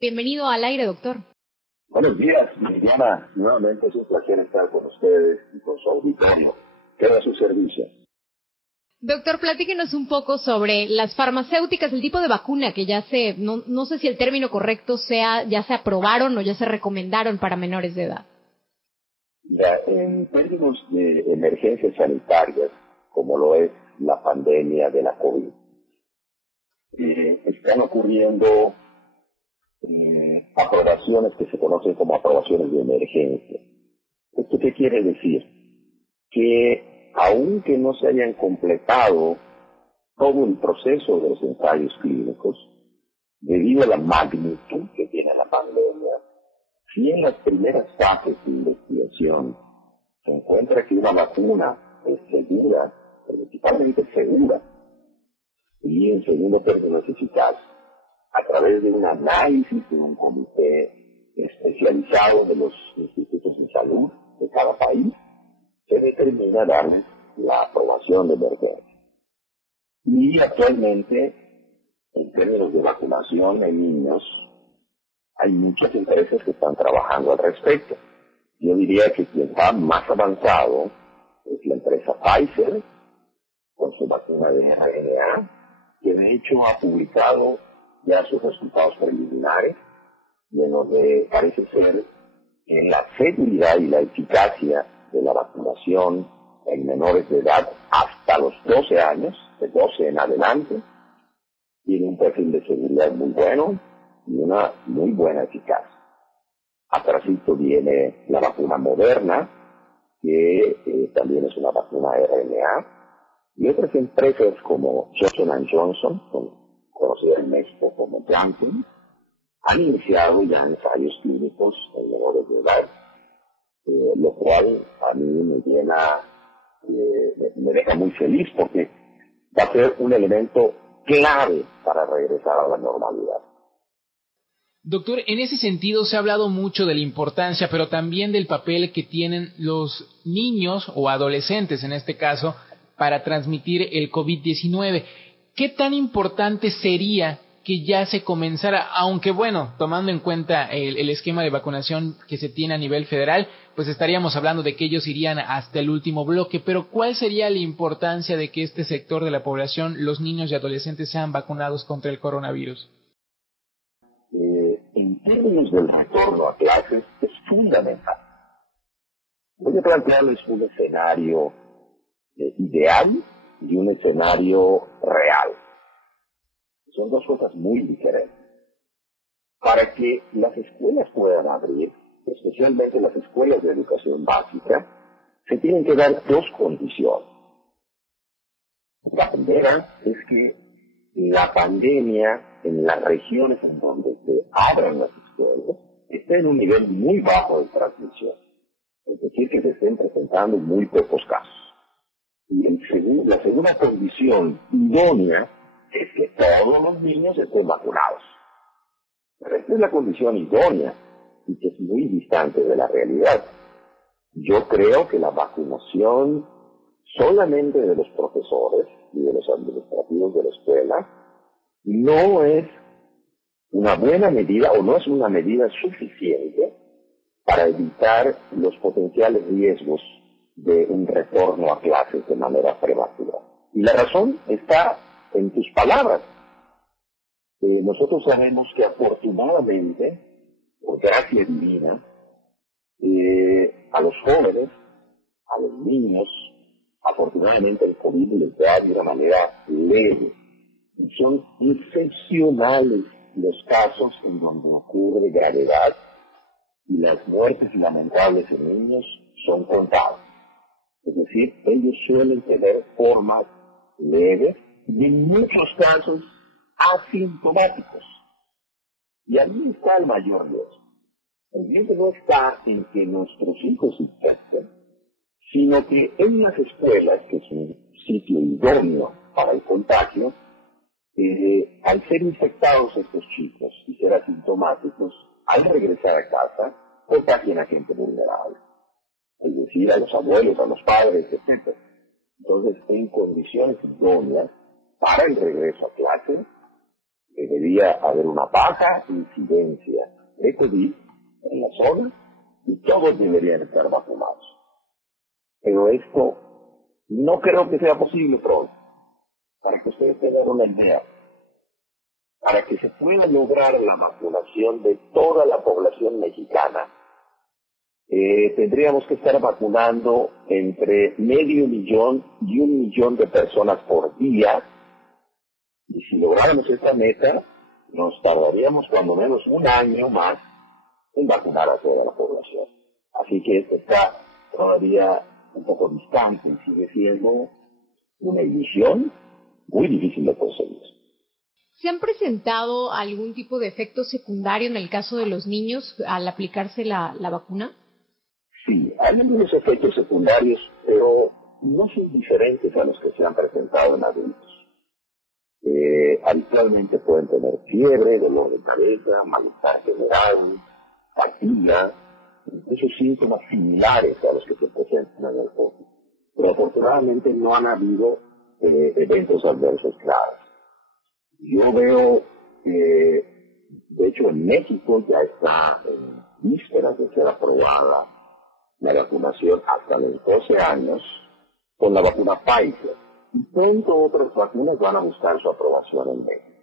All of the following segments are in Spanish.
Bienvenido al aire, doctor. Buenos días, Liliana. Nuevamente es un placer estar con ustedes y con su auditorio. Queda a su servicio. Doctor, platíquenos un poco sobre las farmacéuticas, el tipo de vacuna que no sé si el término correcto sea, ya se aprobaron o ya se recomendaron para menores de edad. Ya, en términos de emergencias sanitarias, como lo es la pandemia de la COVID, están ocurriendo aprobaciones que se conocen como aprobaciones de emergencia. ¿Esto qué quiere decir? Que aunque no se hayan completado todo el proceso de los ensayos clínicos, debido a la magnitud que tiene la pandemia, si en las primeras fases de investigación se encuentra que una vacuna es segura, principalmente segura, y en segundo término es eficaz, a través de un análisis de un comité especializado de los institutos de salud de cada país, se determina darles la aprobación de emergencia. Y actualmente, en términos de vacunación en niños, hay muchas empresas que están trabajando al respecto. Yo diría que quien va más avanzado es la empresa Pfizer, con su vacuna de RNA, que de hecho ha publicado ya sus resultados preliminares, de donde parece ser que la seguridad y la eficacia de la vacunación en menores de edad hasta los 12 años, de 12 en adelante, tiene un perfil de seguridad muy bueno y una muy buena eficacia. Atrasito viene la vacuna Moderna, que también es una vacuna RNA, y otras empresas como Johnson & Johnson, conocida en México como Janssen, han iniciado ya ensayos clínicos en menores de edad, lo cual a mí me deja muy feliz porque va a ser un elemento clave para regresar a la normalidad. Doctor, en ese sentido se ha hablado mucho de la importancia, pero también del papel que tienen los niños o adolescentes, en este caso, para transmitir el COVID-19. ¿Qué tan importante sería que ya se comenzara, aunque bueno, tomando en cuenta el esquema de vacunación que se tiene a nivel federal, pues estaríamos hablando de que ellos irían hasta el último bloque, pero ¿cuál sería la importancia de que este sector de la población, los niños y adolescentes, sean vacunados contra el coronavirus? En términos del retorno a clases, es fundamental. Voy a plantearles un escenario ideal y un escenario real. Son dos cosas muy diferentes. Para que las escuelas puedan abrir, especialmente las escuelas de educación básica, se tienen que dar dos condiciones. La primera es que la pandemia en las regiones en donde se abran las escuelas esté en un nivel muy bajo de transmisión. Es decir, que se estén presentando muy pocos casos. Y la segunda condición idónea es que todos los niños estén vacunados. Pero esta es la condición idónea y que es muy distante de la realidad. Yo creo que la vacunación solamente de los profesores y de los administrativos de la escuela no es una buena medida o no es una medida suficiente para evitar los potenciales riesgos de un retorno a clases de manera prematura. Y la razón está en tus palabras. Nosotros sabemos que afortunadamente, por gracia divina, a los jóvenes, a los niños, afortunadamente el COVID les da de una manera leve. Y son excepcionales los casos en donde ocurre gravedad y las muertes lamentables en niños son contadas. Es decir, ellos suelen tener formas leves y en muchos casos asintomáticos. Y ahí está el mayor riesgo. El riesgo no está en que nuestros hijos se infecten, sino que en las escuelas, que es un sitio idóneo para el contagio, al ser infectados estos chicos y ser asintomáticos, al regresar a casa, contagien a gente vulnerable. Es decir, a los abuelos, a los padres, etc. Entonces, en condiciones idóneas para el regreso a clase, debería haber una baja incidencia de COVID en la zona y todos deberían estar vacunados. Pero esto no creo que sea posible pronto. Para que ustedes tengan una idea, para que se pueda lograr la vacunación de toda la población mexicana, tendríamos que estar vacunando entre 500,000 y 1,000,000 de personas por día. Y si lográramos esta meta, nos tardaríamos cuando menos un año más en vacunar a toda la población. Así que esto está todavía un poco distante y sigue siendo una ilusión muy difícil de conseguir. ¿Se han presentado algún tipo de efecto secundario en el caso de los niños al aplicarse la vacuna? Sí, hay algunos efectos secundarios, pero no son diferentes a los que se han presentado en adultos. Habitualmente pueden tener fiebre, dolor de cabeza, malestar general, fatiga, incluso síntomas similares a los que se presentan en el COVID. Pero afortunadamente no han habido eventos adversos graves. Yo veo que, de hecho, en México ya está en vísperas de ser aprobada la vacunación hasta los 12 años con la vacuna Pfizer. Y pronto otras vacunas van a buscar su aprobación en México.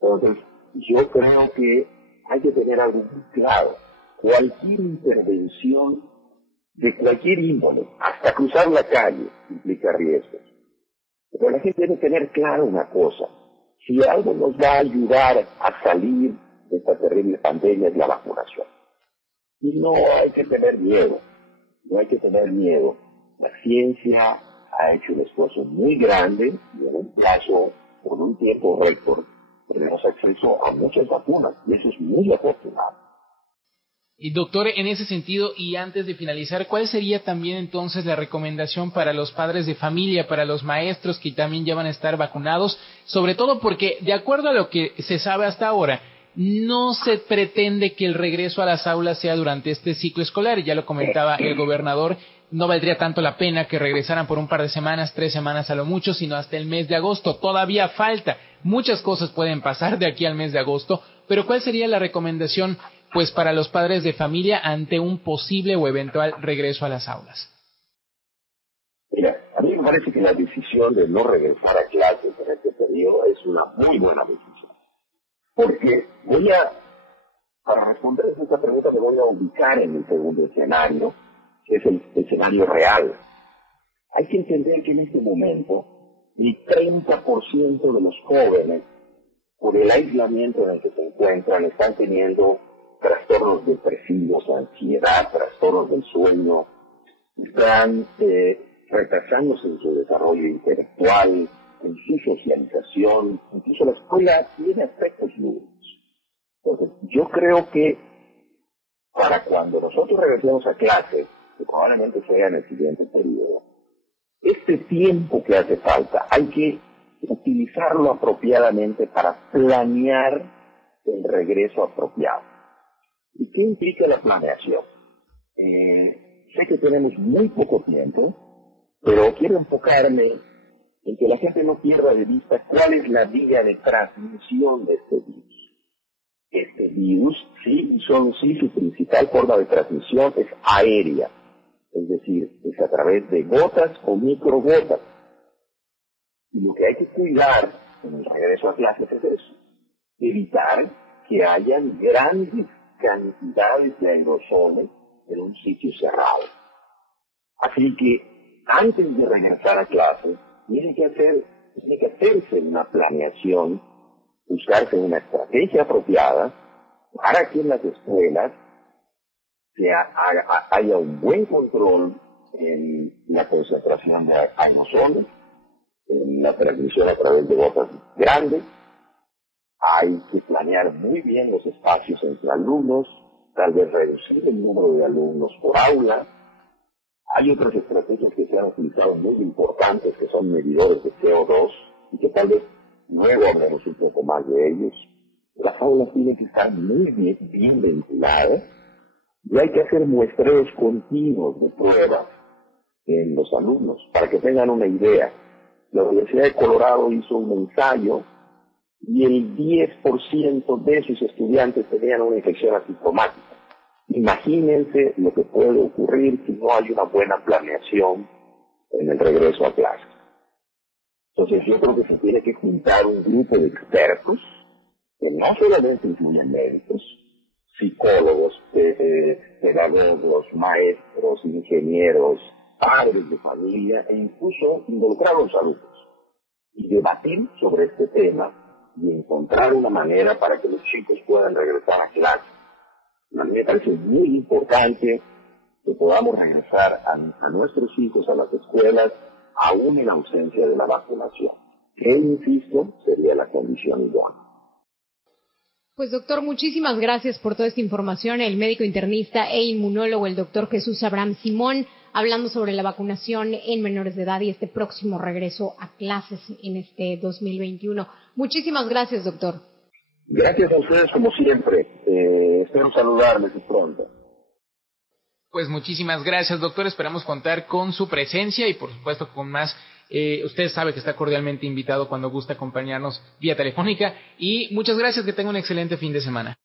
Entonces, yo creo que hay que tener algo muy claro. Cualquier intervención de cualquier índole, hasta cruzar la calle, implica riesgos. Pero la gente debe tener claro una cosa. Si algo nos va a ayudar a salir de esta terrible pandemia es la vacunación. Y no hay que tener miedo. No hay que tener miedo. La ciencia ha hecho un esfuerzo muy grande y en un plazo, con un tiempo récord, tenemos acceso a muchas vacunas y eso es muy afortunado. Y doctor, en ese sentido, y antes de finalizar, ¿cuál sería también entonces la recomendación para los padres de familia, para los maestros que también ya van a estar vacunados? Sobre todo porque, de acuerdo a lo que se sabe hasta ahora, no se pretende que el regreso a las aulas sea durante este ciclo escolar, y ya lo comentaba el gobernador, no valdría tanto la pena que regresaran por un par de semanas, 3 semanas a lo mucho, sino hasta el mes de agosto. Todavía falta, muchas cosas pueden pasar de aquí al mes de agosto, pero ¿cuál sería la recomendación pues para los padres de familia ante un posible o eventual regreso a las aulas? Mira, a mí me parece que la decisión de no regresar a clases en este periodo es una muy buena decisión. Porque para responder a esta pregunta me voy a ubicar en el segundo escenario, que es el escenario real. Hay que entender que en este momento el 30% de los jóvenes, por el aislamiento en el que se encuentran, están teniendo trastornos depresivos, ansiedad, trastornos del sueño, están retrasándose en su desarrollo intelectual, en su socialización, incluso la escuela tiene aspectos lúdicos. Entonces, yo creo que para cuando nosotros regresemos a clases, que probablemente sea en el siguiente periodo, este tiempo que hace falta hay que utilizarlo apropiadamente para planear el regreso apropiado. ¿Y qué implica la planeación? Sé que tenemos muy poco tiempo, pero quiero enfocarme en que la gente no pierda de vista cuál es la vía de transmisión de este virus. Este virus, su principal forma de transmisión es aérea, es decir, es a través de gotas o microgotas. Y lo que hay que cuidar en el regreso a clases es eso, evitar que hayan grandes cantidades de aerosoles en un sitio cerrado. Así que antes de regresar a clases, tiene que hacerse una planeación, buscarse una estrategia apropiada para que en las escuelas haya un buen control en la concentración de aerosoles, en la transmisión a través de gotas grandes. Hay que planear muy bien los espacios entre alumnos, tal vez reducir el número de alumnos por aula. Hay otras estrategias que se han utilizado muy importantes, que son medidores de CO2, y que tal vez luego hablemos un poco más de ellos. Las aulas tienen que estar muy bien ventiladas, y hay que hacer muestreos continuos de pruebas en los alumnos, para que tengan una idea. La Universidad de Colorado hizo un ensayo y el 10% de sus estudiantes tenían una infección asintomática. Imagínense lo que puede ocurrir si no hay una buena planeación en el regreso a clase. Entonces yo creo que se tiene que juntar un grupo de expertos, que no solamente incluyen médicos, psicólogos, pedagogos, maestros, ingenieros, padres de familia e incluso involucrar a los adultos y debatir sobre este tema y encontrar una manera para que los chicos puedan regresar a clase. A mí me parece muy importante que podamos regresar a nuestros hijos a las escuelas aún en ausencia de la vacunación, que, insisto, sería la condición idónea. Pues doctor, muchísimas gracias por toda esta información. El médico internista e inmunólogo, el doctor Jesús Abraham Simón, hablando sobre la vacunación en menores de edad y este próximo regreso a clases en este 2021. Muchísimas gracias, doctor. Gracias a ustedes como siempre. Espero saludarles pronto. Pues muchísimas gracias, doctor. Esperamos contar con su presencia y, por supuesto, con más. Usted sabe que está cordialmente invitado cuando guste acompañarnos vía telefónica. Y muchas gracias, que tenga un excelente fin de semana.